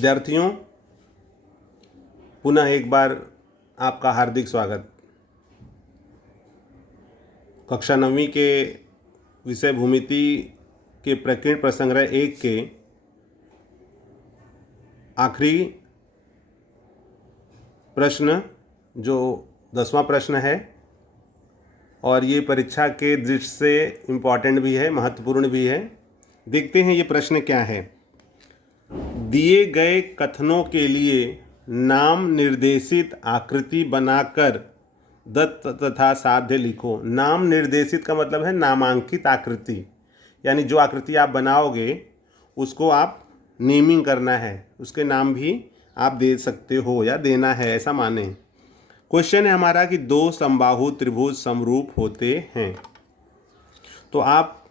विद्यार्थियों, पुनः एक बार आपका हार्दिक स्वागत। कक्षा 9वीं के विषय भूमिति के प्रकीर्ण प्रसंग्रह 1 के आखिरी प्रश्न जो 10वां प्रश्न है और ये परीक्षा के दृष्टि से इम्पॉर्टेंट भी है, महत्वपूर्ण भी है। देखते हैं ये प्रश्न क्या है। दिए गए कथनों के लिए नाम निर्देशित आकृति बनाकर दत्त तथा साध्य लिखो। नाम निर्देशित का मतलब है नामांकित आकृति, यानी जो आकृति आप बनाओगे उसको आप नेमिंग करना है, उसके नाम भी आप दे सकते हो या देना है, ऐसा माने। क्वेश्चन है हमारा कि दो समबाहु त्रिभुज समरूप होते हैं। तो आप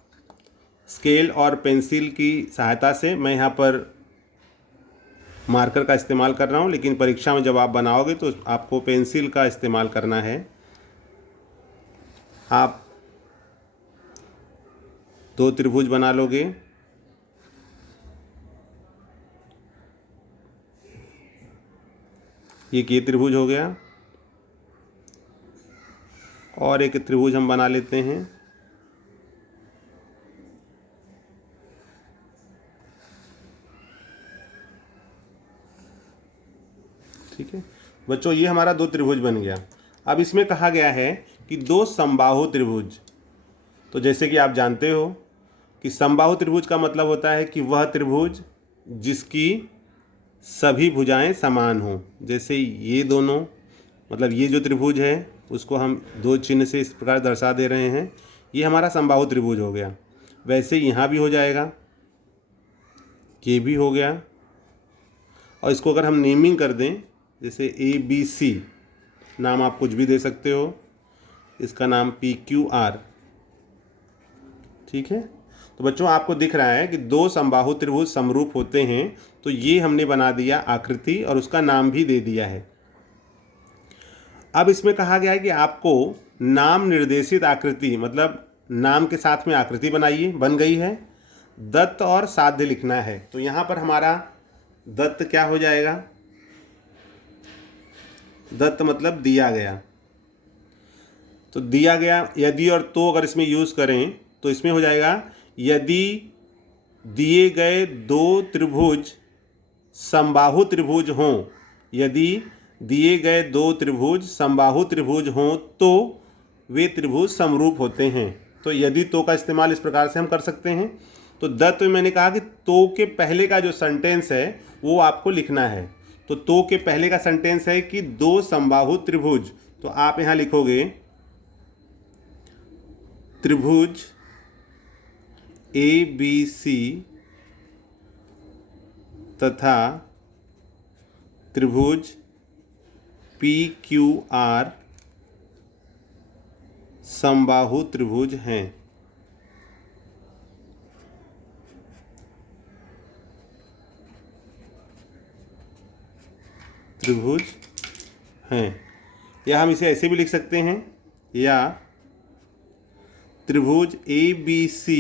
स्केल और पेंसिल की सहायता से, मैं यहाँ पर मार्कर का इस्तेमाल कर रहा हूँ, लेकिन परीक्षा में जब आप बनाओगे तो आपको पेंसिल का इस्तेमाल करना है। आप दो त्रिभुज बना लोगे। ये त्रिभुज हो गया और एक त्रिभुज हम बना लेते हैं। ठीक है बच्चों, ये हमारा दो त्रिभुज बन गया। अब इसमें कहा गया है कि दो समबाहु त्रिभुज। तो जैसे कि आप जानते हो कि समबाहु त्रिभुज का मतलब होता है कि वह त्रिभुज जिसकी सभी भुजाएं समान हों। जैसे ये दोनों, मतलब ये जो त्रिभुज है उसको हम दो चिन्ह से इस प्रकार दर्शा दे रहे हैं, ये हमारा समबाहु त्रिभुज हो गया। वैसे यहाँ भी हो जाएगा, ये भी हो गया। और इसको अगर हम नेमिंग कर दें, जैसे ABC, नाम आप कुछ भी दे सकते हो, इसका नाम PQR। ठीक है, तो बच्चों आपको दिख रहा है कि दो समबाहु त्रिभुज समरूप होते हैं। तो ये हमने बना दिया आकृति और उसका नाम भी दे दिया है। अब इसमें कहा गया है कि आपको नाम निर्देशित आकृति, मतलब नाम के साथ में आकृति बनाइए, बन गई है, दत्त और साध्य लिखना है। तो यहाँ पर हमारा दत्त क्या हो जाएगा? दत्त मतलब दिया गया। तो दिया गया, यदि और तो अगर इसमें यूज़ करें तो इसमें हो जाएगा यदि दिए गए दो त्रिभुज समबाहु त्रिभुज हों। यदि दिए गए दो त्रिभुज समबाहु त्रिभुज हों तो वे त्रिभुज समरूप होते हैं। तो यदि तो का इस्तेमाल इस प्रकार से हम कर सकते हैं। तो दत्त में मैंने कहा कि तो के पहले का जो सेंटेंस है वो आपको लिखना है। तो के पहले का सेंटेंस है कि दो समबाहु त्रिभुज। तो आप यहाँ लिखोगे त्रिभुज ABC तथा त्रिभुज PQR समबाहु त्रिभुज हैं। त्रिभुज हैं, या हम इसे ऐसे भी लिख सकते हैं, या त्रिभुज ABC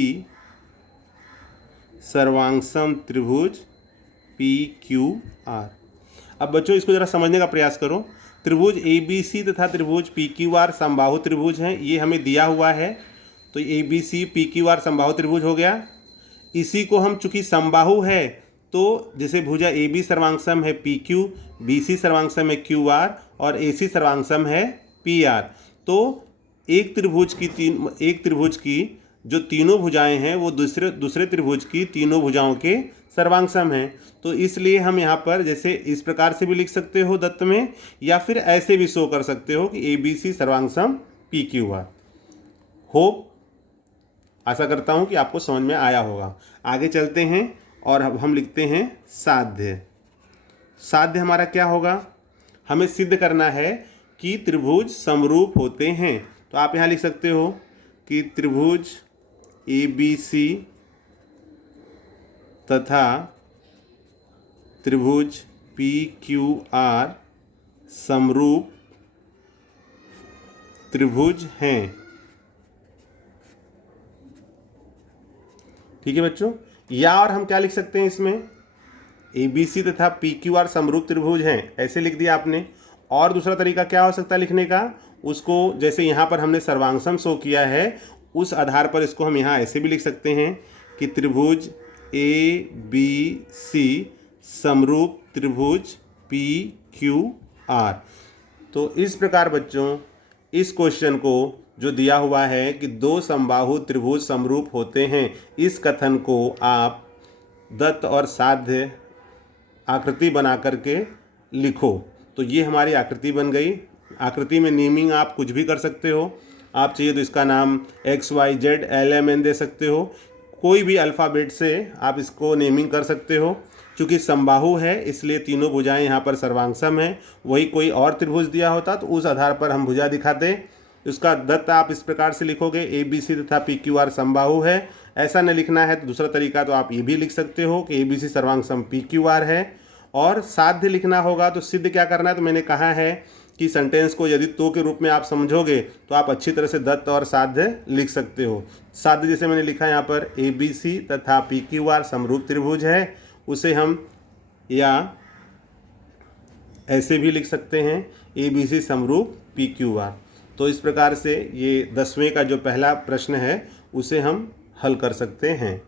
सर्वांगसम त्रिभुज PQR। अब बच्चों इसको ज़रा समझने का प्रयास करो। त्रिभुज ABC तथा त्रिभुज PQR समबाहु त्रिभुज हैं, ये हमें दिया हुआ है। तो ABC PQR समबाहु त्रिभुज हो गया। इसी को हम चूंकि समबाहु है तो जैसे भुजा AB सर्वांगसम है PQ, BC सर्वांगसम है QR और AC सर्वांगसम है PR। तो एक त्रिभुज की जो तीनों भुजाएं हैं वो दूसरे त्रिभुज की तीनों भुजाओं के सर्वांगसम हैं। तो इसलिए हम यहाँ पर जैसे इस प्रकार से भी लिख सकते हो दत्त में, या फिर ऐसे भी शो कर सकते हो कि ABC सर्वांगसम PQR। होप, आशा करता हूँ कि आपको समझ में आया होगा। आगे चलते हैं और अब हम लिखते हैं साध्य। साध्य हमारा क्या होगा? हमें सिद्ध करना है कि त्रिभुज समरूप होते हैं। तो आप यहाँ लिख सकते हो कि त्रिभुज ABC तथा त्रिभुज PQR समरूप त्रिभुज हैं। ठीक है बच्चों, या और हम क्या लिख सकते हैं इसमें ABC तथा PQR समरूप त्रिभुज हैं, ऐसे लिख दिया आपने। और दूसरा तरीका क्या हो सकता है लिखने का, उसको जैसे यहाँ पर हमने सर्वांगसम शो किया है उस आधार पर इसको हम यहाँ ऐसे भी लिख सकते हैं कि त्रिभुज ABC समरूप त्रिभुज PQR। तो इस प्रकार बच्चों इस क्वेश्चन को जो दिया हुआ है कि दो समबाहु त्रिभुज समरूप होते हैं, इस कथन को आप दत्त और साध्य आकृति बना करके लिखो। तो ये हमारी आकृति बन गई। आकृति में नेमिंग आप कुछ भी कर सकते हो, आप चाहिए तो इसका नाम XYZ LMN दे सकते हो, कोई भी अल्फ़ाबेट से आप इसको नेमिंग कर सकते हो। चूँकि समबाहु है इसलिए तीनों भुजाएं यहाँ पर सर्वांगसम है। वही कोई और त्रिभुज दिया होता तो उस आधार पर हम भुजा दिखाते। उसका दत्त आप इस प्रकार से लिखोगे ABC तथा PQR समबाहु है। ऐसा न लिखना है तो दूसरा तरीका तो आप ये भी लिख सकते हो कि ABC सर्वांगसम PQR है। और साध्य लिखना होगा तो सिद्ध क्या करना है, तो मैंने कहा है कि सेंटेंस को यदि तो के रूप में आप समझोगे तो आप अच्छी तरह से दत्त और साध्य लिख सकते हो। साध्य जैसे मैंने लिखा है यहाँ पर ABC तथा PQR समरूप त्रिभुज है, उसे हम या ऐसे भी लिख सकते हैं ABC समरूप PQR। तो इस प्रकार से ये 10वें का जो पहला प्रश्न है उसे हम हल कर सकते हैं।